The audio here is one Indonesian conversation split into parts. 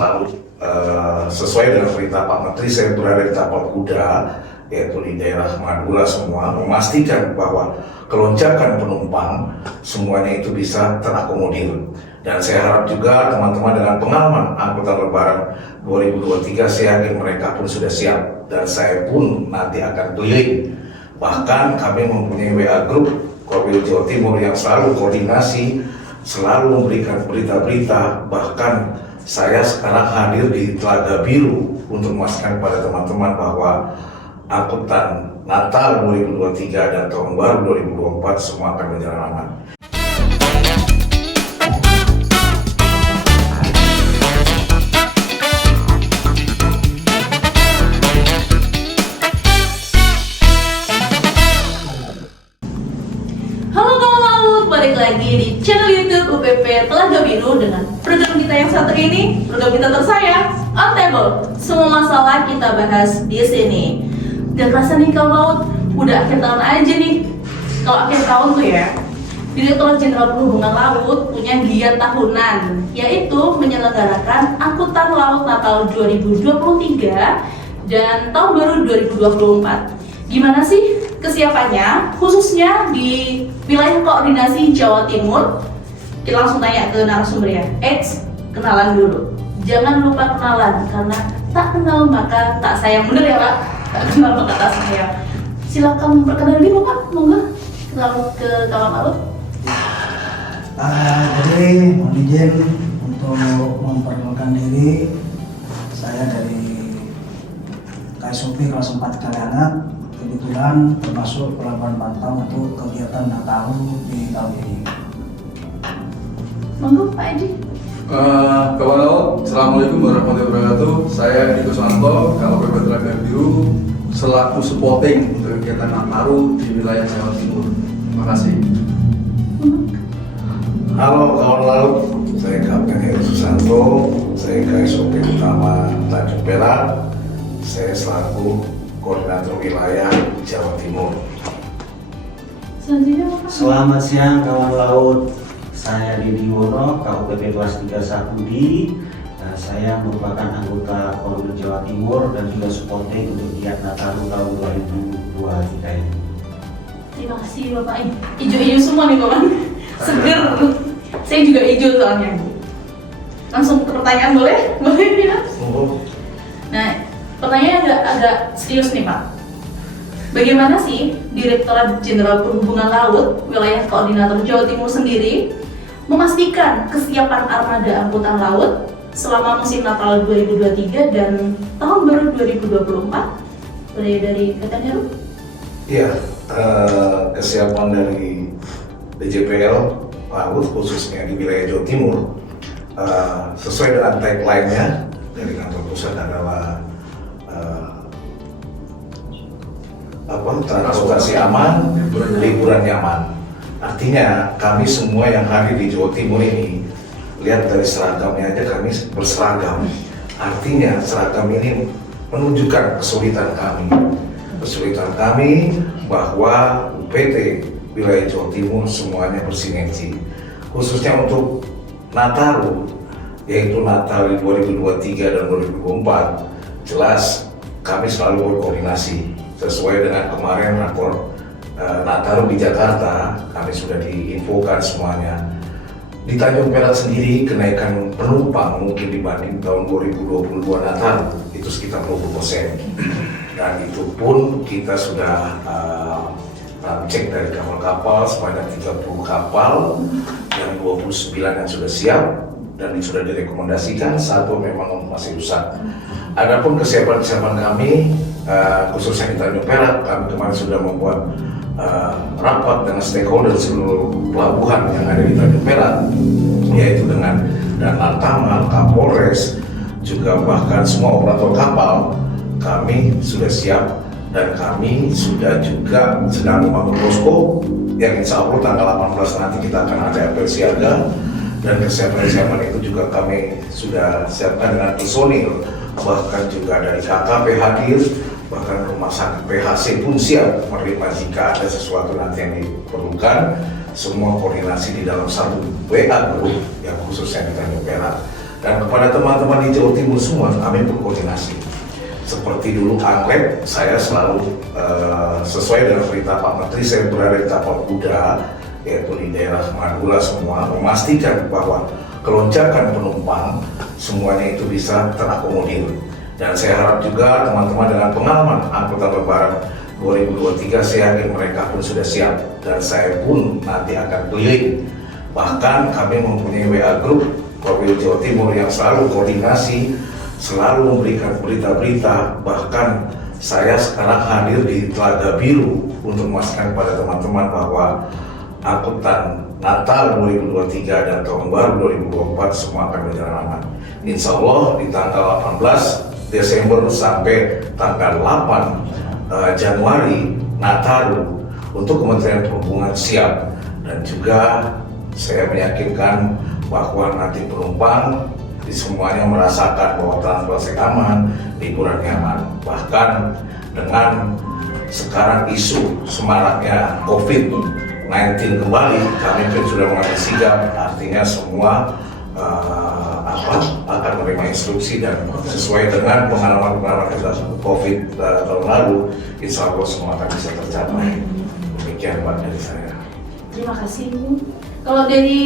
selalu sesuai dengan perintah Pak Menteri, saya berada di tapal kuda, yaitu di daerah Madura semua, memastikan bahwa keloncakan penumpang semuanya itu bisa terakomodir. Dan saya harap juga teman-teman dengan pengalaman angkutan lebaran 2023, saya yakin mereka pun sudah siap, dan saya pun nanti akan keliling. Bahkan kami mempunyai WA Group Korwil Jawa Timur yang selalu koordinasi, selalu memberikan berita-berita. Bahkan saya sekarang hadir di Telaga Biru untuk memastikan kepada teman-teman bahwa angkutan Natal 2023 dan Tahun Baru 2024 semua akan berjalan aman. Balik lagi di channel YouTube UPP Telaga Biru dengan program kita yang satu ini, program kita tersayang, On Table. Semua masalah kita bahas di sini. Dan rasanya nih kalau laut, udah akhir tahun aja nih. Kalau akhir tahun tuh ya, Direktorat Jenderal Perhubungan Laut punya giat tahunan, yaitu menyelenggarakan Angkutan Laut Natal 2023 dan Tahun Baru 2024. Gimana sih kesiapannya, khususnya di wilayah koordinasi Jawa Timur? Kita langsung tanya ke narasumber ya. Kenalan dulu. Jangan lupa kenalan, karena tak kenal maka tak sayang. Bener ya Pak? Tak kenal maka tak sayang. Silakan perkenalan diri Pak, monggo. Kenal ke kawan laut. Jadi mohon izin untuk memperkenalkan diri. Saya dari KSOP kelas 4 Kaliangat. Kebetulan termasuk pelabuhan Pantang untuk kegiatan Nataru di tahun ini. Monggo Pak Edi. Kawan laut, Assalamualaikum warahmatullahi wabarakatuh. Saya Edi Kuswanto, KPP Telaga Biru, selaku supporting untuk kegiatan Nataru di wilayah Jawa Timur. Terima kasih. Halo kawan laut, saya Kapten Edi Susanto, saya KSOP utama Tanjung Perak. Saya selaku Koordinator Wilayah Jawa Timur. Selanjutnya Pak. Selamat siang kawan laut, saya Didi Wono, KUPP kelas 31D. Saya merupakan anggota Korwil Jawa Timur dan juga supporting untuk giat Nataru tahun 2023 ini. Terima kasih Bapak. Ijo-ijo semua nih Bapak. Seger. Saya juga ijo soalnya. Langsung ke pertanyaan boleh? Boleh ya? Nah, pertanyaannya agak serius nih Pak. Bagaimana sih Direktorat Jenderal Perhubungan Laut Wilayah Koordinator Jawa Timur sendiri memastikan kesiapan armada angkutan laut selama musim Natal 2023 dan Tahun Baru 2024? Boleh dari Kapten Heru? Iya, kesiapan dari DJPL Laut khususnya di wilayah Jawa Timur sesuai dengan tagline-nya dari kantor pusat adalah transportasi aman, liburan nyaman. Artinya kami semua yang hadir di Jawa Timur ini, lihat dari seragamnya aja kami berseragam. Artinya seragam ini menunjukkan kesulitan kami bahwa UPT wilayah Jawa Timur semuanya bersinergi. Khususnya untuk Nataru, yaitu Natal 2023 dan 2024, jelas kami selalu berkoordinasi sesuai dengan kemarin rapor Nataru di Jakarta. Kami sudah diinfokan semuanya. Di Tanjung Perak sendiri kenaikan penumpang mungkin dibanding tahun 2022 Nataru itu sekitar 20%, dan itu pun kita sudah cek dari kapal-kapal sebanyak 30 kapal dan 29 yang sudah siap dan sudah direkomendasikan, satu memang masih rusak. Adapun kesiapan kami khususnya di Tanjung Perak, kami kemarin sudah membuat rapat dengan stakeholder seluruh pelabuhan yang ada di Tanjung Perak, yaitu dengan Danlan Taman, Kapolres, juga bahkan semua operator kapal. Kami sudah siap dan kami sudah juga sedang membangun posko yang insya Allah tanggal 18 nanti kita akan ada apel siaga, dan kesiapan itu juga kami sudah siapkan dengan personil, bahkan juga dari KKP hadir, bahkan rumah sakit PHC pun siap menerima jika ada sesuatu nanti yang diperlukan. Semua koordinasi di dalam satu WA group yang khususnya di Tanjung Perak. Dan kepada teman-teman di Jawa Timur semua, kami berkoordinasi. Seperti dulu anglet, saya selalu sesuai dengan perintah Pak Menteri, saya berada di tapal kuda, yaitu di daerah Madura semua, memastikan bahwa keloncakan penumpang semuanya itu bisa terakomodir. Dan saya harap juga teman-teman dengan pengalaman angkutan lebaran 2023, saya yakin mereka pun sudah siap, dan saya pun nanti akan keliling. Bahkan kami mempunyai WA Group Provinsi Jawa Timur yang selalu koordinasi, selalu memberikan berita-berita. Bahkan saya sekarang hadir di Telaga Biru untuk memastikan kepada teman-teman bahwa angkutan Natal 2023 dan Tahun Baru 2024 semua akan berjalan aman. Insya Allah di tanggal 18 Desember sampai tanggal 8 Januari Nataru untuk Kementerian Perhubungan siap, dan juga saya meyakinkan bahwa nanti penumpang di semuanya merasakan bahwa transportasi aman, liburan nyaman. Bahkan dengan sekarang isu semaraknya COVID-19 kembali, kami pun sudah mengambil sikap, artinya semua akan menerima instruksi, dan sesuai dengan pengalaman COVID tahun lalu, insya Allah semua akan bisa tercapai. Demikian Pak dari saya. Terima kasih Bu. Kalau dari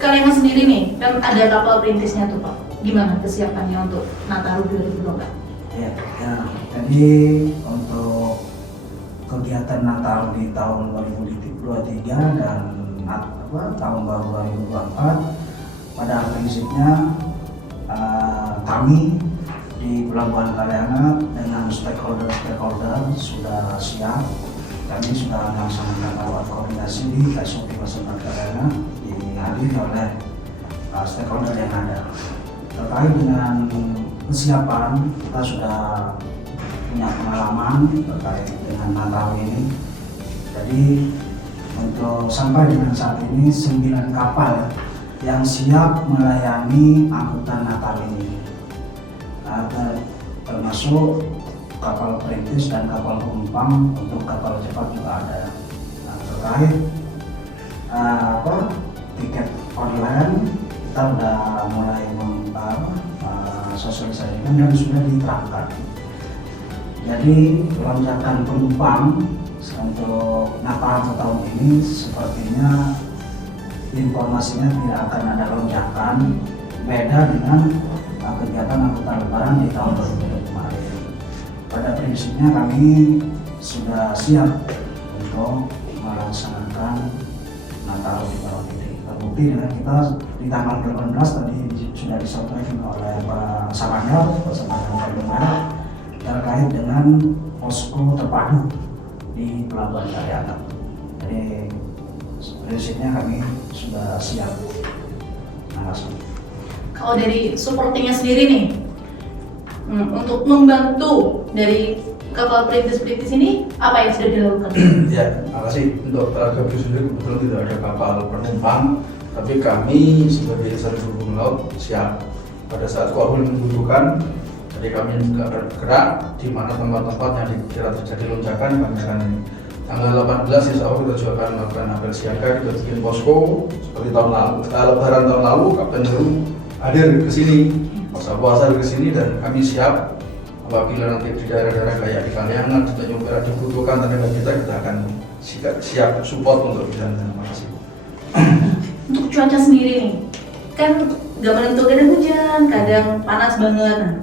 kalian sendiri nih, kan ada kapal perintisnya tuh Pak. Gimana kesiapannya untuk Nataru 2024? Ya, jadi untuk kegiatan Natal di tahun 2023 dan tahun baru 2024, pada prinsipnya kami di Pelabuhan Kaliangat dengan stakeholder sudah siap. Kami sudah melaksanakan rapat koordinasi di KSOP Pelabuhan Kaliangat, dihadiri oleh stakeholder yang ada. Terkait dengan kesiapan, kita sudah punya pengalaman terkait dengan Natal ini. Jadi untuk sampai dengan saat ini 9 kapal yang siap melayani angkutan Natal ini, termasuk kapal perintis dan kapal penumpang. Untuk kapal cepat juga ada. Nah, terkait tiket online, kita sudah mulai sosialisasikan dan sudah diterapkan. Jadi lonjakan penumpang untuk Natal tahun ini sepertinya informasinya tidak akan ada lonjakan, beda dengan kegiatan angkutan lebaran di tahun 2020 kemarin. Pada prinsipnya kami sudah siap untuk melaksanakan Natal di tahun ini. Terbukti dengan kita di tanggal 18 tadi sudah disampaikan oleh Pak Samanyar bersama dengan terkait dengan posko terpadu di Pelabuhan Kaliangat. Jadi prinsipnya kami sudah siap. Kalau dari supportingnya sendiri nih, untuk membantu dari kapal perintis-perintis ini, apa yang sudah dilakukan? Ya, terima kasih. Untuk Telaga Biru sendiri kebetulan tidak ada kapal penumpang, tapi kami sebagai instansi hubungan laut siap pada saat Korwil membutuhkan. Jadi kami juga bergerak di mana tempat-tempat yang dikira terjadi lonjakan. Kami akan tanggal 18 insya Allah kita juga akan melakukan apel siaga, kita bikin posko seperti tahun lalu. Lebaran tahun lalu Kapten Heru hadir ke sini, puasa ke sini, dan kami siap apabila nanti di daerah-daerah kayak di Kaliangat di Tanjung Perak dibutuhkan tenaga kita akan siap support untuk jalan. Terima kasih. Untuk cuaca sendiri nih, kan nggak menentu, kadang hujan, kadang panas banget.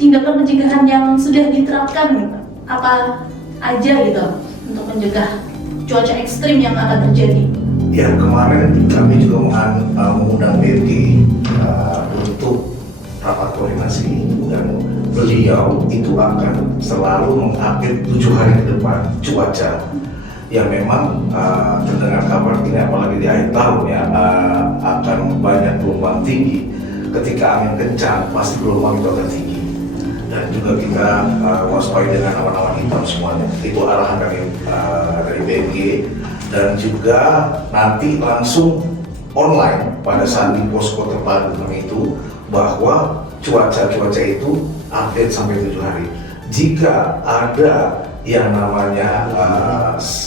Tindakan pencegahan yang sudah diterapkan apa aja gitu untuk mencegah cuaca ekstrim yang akan terjadi? Ya, kemarin kami juga mengundang BMG untuk rapat koordinasi, dan beliau itu akan selalu mengupdate 7 hari ke depan cuaca yang memang terdengar kabar ini, apalagi di akhir tahun ya, akan banyak gelombang tinggi. Ketika angin kencang pasti gelombang itu akan tinggi, dan juga kita waspada dengan awan-awan hitam semuanya. Itu arahan dari BMG, dan juga nanti langsung online pada saat di posko terpadu kami itu, bahwa cuaca itu update sampai 7 hari. Jika ada yang namanya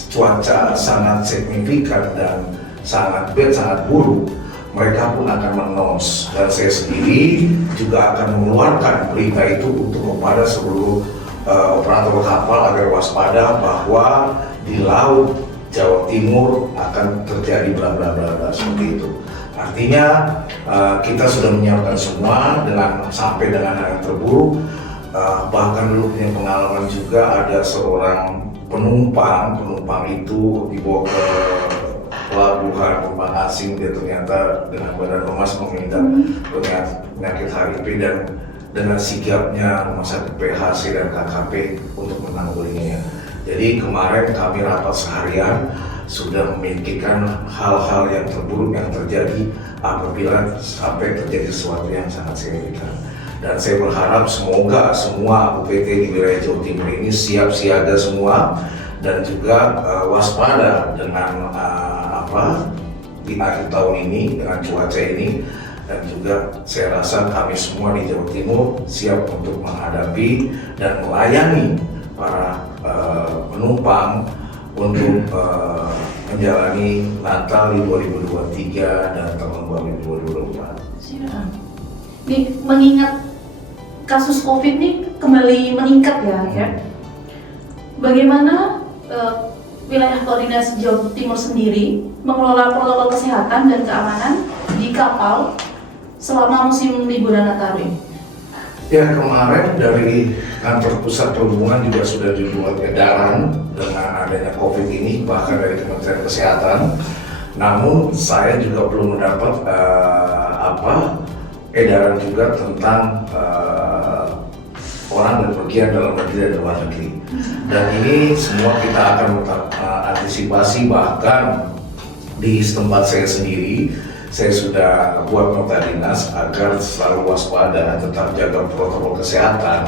cuaca sangat signifikan dan sangat bad, sangat buruk, mereka pun akan menandaus, dan saya sendiri juga akan mengeluarkan berita itu untuk kepada seluruh operator kapal agar waspada bahwa di laut Jawa Timur akan terjadi bla bla bla bla seperti itu. Artinya kita sudah menyiapkan semua sampai dengan hari terburuk. Bahkan dulu punya pengalaman juga ada seorang penumpang itu dibawa ke pelabuhan penumpang asing, dia ternyata dengan badan lemas mengidap penyakit HIV dan dengan sigapnya rumah sakit PHC dan KKP untuk menanggulanginya. Jadi kemarin kami rapat seharian sudah memikirkan hal-hal yang terburuk yang terjadi apabila sampai terjadi sesuatu yang sangat signifikan. Dan saya berharap semoga semua UPT di wilayah Jawa Timur ini siap siaga semua dan juga waspada dengan di akhir tahun ini dengan cuaca ini, dan juga saya rasa kami semua di Jawa Timur siap untuk menghadapi dan melayani para penumpang untuk menjalani Natal di 2023 dan tahun baru 2024. Siap. Nih, mengingat kasus COVID ini kembali meningkat ya. Bagaimana wilayah koordinasi Jawa Timur sendiri mengelola protokol kesehatan dan keamanan di kapal selama musim liburan Nataru ini? Ya, kemarin dari kantor pusat perhubungan juga sudah dibuat edaran dengan adanya COVID ini, bahkan dari Kementerian Kesehatan. Namun saya juga belum mendapat edaran juga tentang orang berpergian dalam negeri dan luar negeri. Dan ini semua kita akan antisipasi, bahkan di tempat saya sendiri saya sudah buat nota dinas agar selalu waspada, tetap jaga protokol kesehatan,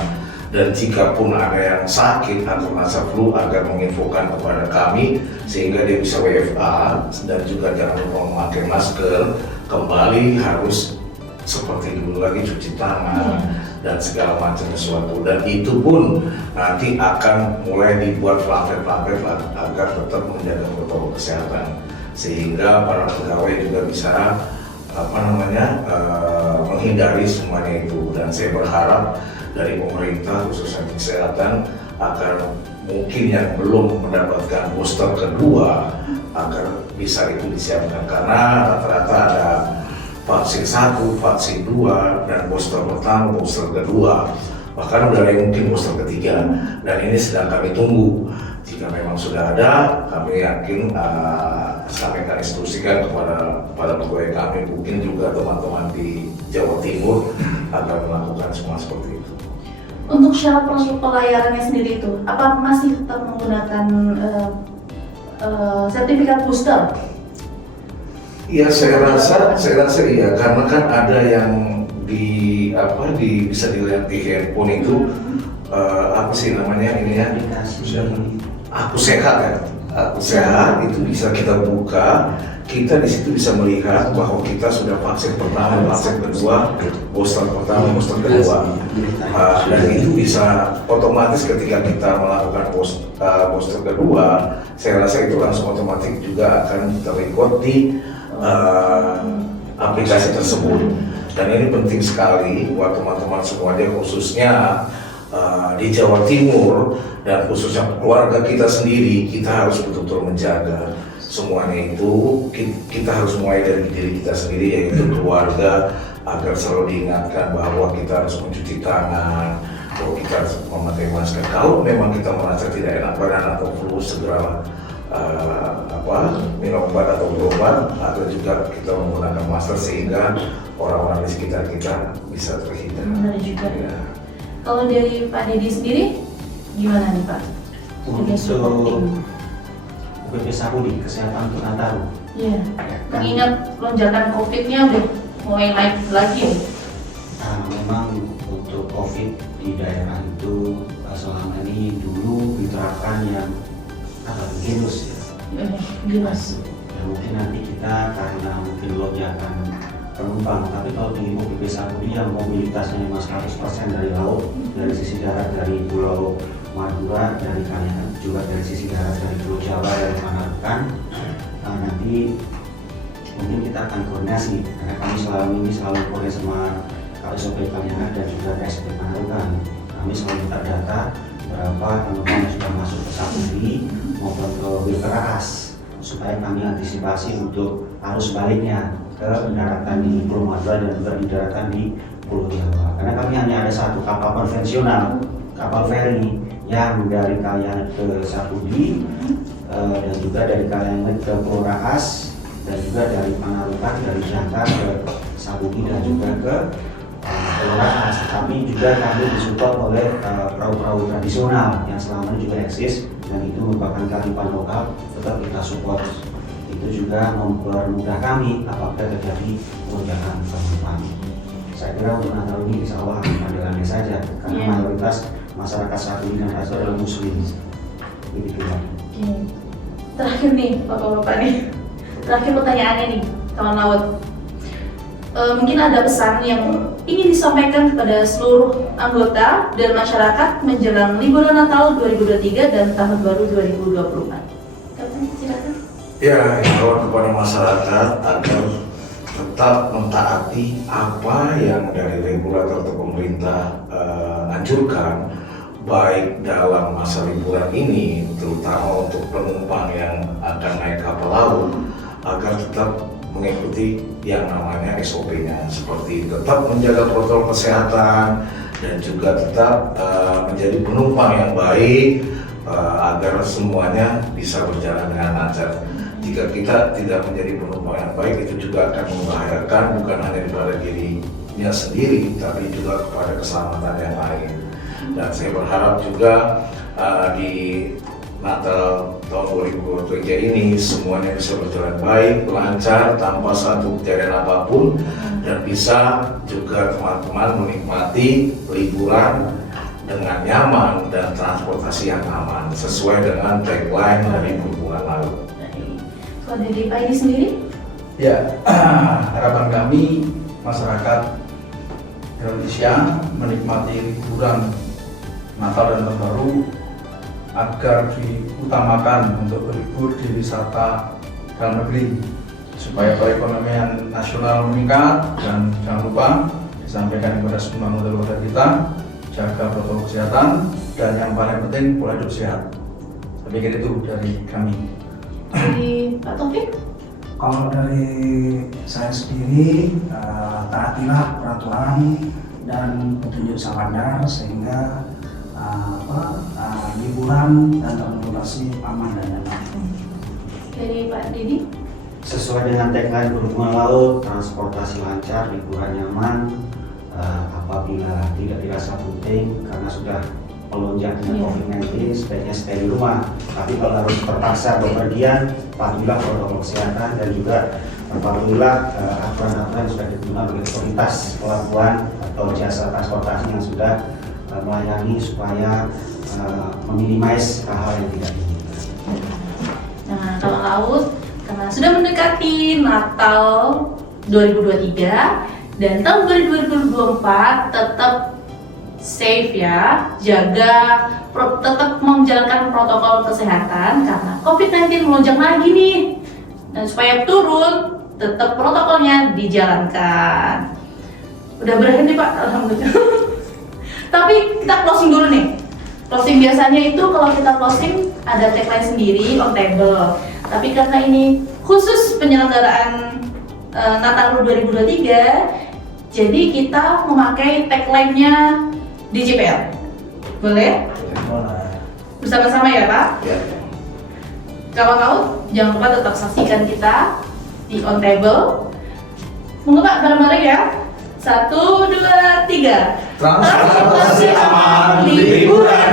dan jika pun ada yang sakit atau merasa flu agar menginfokan kepada kami sehingga dia bisa WFA, dan juga jangan lupa memakai masker, kembali harus seperti dulu lagi cuci tangan dan segala macam sesuatu, dan itu pun nanti akan mulai dibuat pamflet agar tetap menjaga protokol kesehatan sehingga para pegawai juga bisa menghindari semuanya itu. Dan saya berharap dari pemerintah khususnya kesehatan agar mungkin yang belum mendapatkan booster kedua agar bisa itu disiapkan, karena rata-rata ada vaksin 1, vaksin 2, dan booster pertama, booster kedua, bahkan udah ada yang mungkin booster ketiga, dan ini sedang kami tunggu. Jika memang sudah ada, kami yakin kami akan instruksikan kepada pegawai kami, mungkin juga teman-teman di Jawa Timur agar melakukan semua seperti itu. Untuk syarat masuk pelayarannya sendiri itu, apa masih tetap menggunakan sertifikat booster? Iya, saya rasa iya, karena kan ada yang bisa dilihat di handphone itu apa sih namanya ini ya? Aku sehat ya. Aku sehat itu bisa kita buka, kita di situ bisa melihat bahwa kita sudah vaksin pertama, vaksin kedua, booster pertama, booster kedua, dan itu bisa otomatis ketika kita melakukan booster kedua, saya rasa itu langsung otomatis juga akan terikut di aplikasi tersebut. Dan ini penting sekali buat teman-teman semuanya, khususnya di Jawa Timur dan khususnya keluarga kita sendiri. Kita harus betul-betul menjaga semuanya itu. Kita harus mulai dari diri kita sendiri, yaitu keluarga, agar selalu diingatkan bahwa kita harus mencuci tangan, bahwa kita harus memakai masker. Kalau memang kita merasa tidak enak badan atau flu, segera minum obat atau berobat, atau juga kita menggunakan masker sehingga orang-orang di sekitar kita bisa terhindar. Benar juga. Ya. Kalau dari Pak Dedi sendiri, gimana nih Pak? Untuk UPP Sapudi, kesehatan untuk Nataru. Iya. Mengingat lonjakan COVID-nya udah mulai naik lagi. Memang untuk COVID di daerah itu selama ini dulu diterapkan yang genus ya. Genus. Ya, mungkin nanti kita karena mungkin lonjakan penumpang, tapi kalau di UPP Sapudi yang mobilitasnya memang 100% dari laut, dari sisi darat dari Pulau Madura, dari juga dari sisi darat dari Pulau Jawa dan Manakan, nanti mungkin kita akan koordinasi karena kami selama ini selalu koordinasi sama KSOP Kaliangat dan juga KSOP Panarukan. Kami selalu minta data berapa penumpang yang sudah masuk ke Sapudi maupun ke Wilkeras supaya kami antisipasi untuk arus baliknya ke daratan di Pulau Madura dan juga di daratan di Pulau Jawa. Karena kami hanya ada satu kapal konvensional, kapal feri yang dari Kaliangat ke Sapudi dan juga dari Kaliangat ke Pulau Raas dan juga dari Panarukan, dari Jangkar ke Sapudi dan juga ke Pulau Raas. Tapi juga kami disupport oleh perahu-perahu tradisional yang selama ini juga eksis dan itu merupakan kearifan lokal, tetap kita support. Itu juga mempermudah kami apabila terjadi lonjakan penumpang. Saya kira untuk Natal ini insya Allah akan saja karena mayoritas masyarakat Sapudi dan Raas adalah Muslim. Begitu ya. Terakhir nih bapak-bapak nih, terakhir pertanyaannya nih kawan laut. Mungkin ada pesan yang ingin disampaikan kepada seluruh anggota dan masyarakat menjelang liburan Natal 2023 dan Tahun Baru 2024. Silakan. Ya, himbauan kepada masyarakat agar tetap mentaati apa yang dari regulator atau pemerintah anjurkan, baik dalam masa liburan ini, terutama untuk penumpang yang akan naik kapal laut, agar tetap mengikuti yang namanya SOP-nya, seperti tetap menjaga protokol kesehatan dan juga tetap menjadi penumpang yang baik agar semuanya bisa berjalan dengan lancar. Jika kita tidak menjadi penumpang yang baik, itu juga akan membahayakan bukan hanya kepada dirinya sendiri, tapi juga kepada keselamatan yang lain. Dan saya berharap juga di Natal tahun 2023 ini semuanya bisa berjalan baik, lancar, tanpa satu kejadian apapun, dan bisa juga teman-teman menikmati liburan dengan nyaman dan transportasi yang aman sesuai dengan tagline dari Perhubungan Laut. Kalau dari Pak Edi sendiri? Ya, harapan kami masyarakat Indonesia menikmati liburan Natal dan Tahun Baru agar diutamakan untuk berlibur di wisata dalam negeri supaya perekonomian nasional meningkat, dan jangan lupa disampaikan kepada semua anggota kita jaga protokol kesehatan dan yang paling penting pola hidup sehat. Saya pikir itu dari kami. Dari Pak Taufik? Kalau dari saya sendiri, taatilah peraturan dan petunjuk Sawandar sehingga liburan dan transportasi aman dan nyaman. Dari Pak Didi? Sesuai dengan tagline Perhubungan Laut, transportasi lancar, liburan nyaman. Apabila tidak dirasa penting karena sudah melonjaknya COVID-19, sebaiknya stay di rumah. Tapi kalau harus terpaksa bepergian, patuhilah protokol kesehatan dan juga patuhilah aturan-aturan yang sudah digunakan oleh otoritas pelabuhan atau jasa transportasi yang sudah melayani supaya meminimais hal-hal yang tidak diinginkan. Nah, kalau laut, karena sudah mendekati Natal 2023 dan tahun 2024, tetap safe ya, jaga, tetap menjalankan protokol kesehatan karena COVID-19 melonjak lagi nih. Dan supaya turun, tetap protokolnya dijalankan. Udah berakhir nih Pak, alhamdulillah. Tapi kita closing dulu nih. Closing biasanya itu kalau kita closing ada tagline sendiri on table. Tapi karena ini khusus penyelenggaraan Natal 2023, jadi kita memakai tagline-nya DJPL. Boleh? Boleh. Bersama-sama ya Pak? Ya. Kawan laut, jangan lupa tetap saksikan kita di on table. Monggo Pak, bareng-bareng ya. 1, 2, 3. Transportasi aman liburan.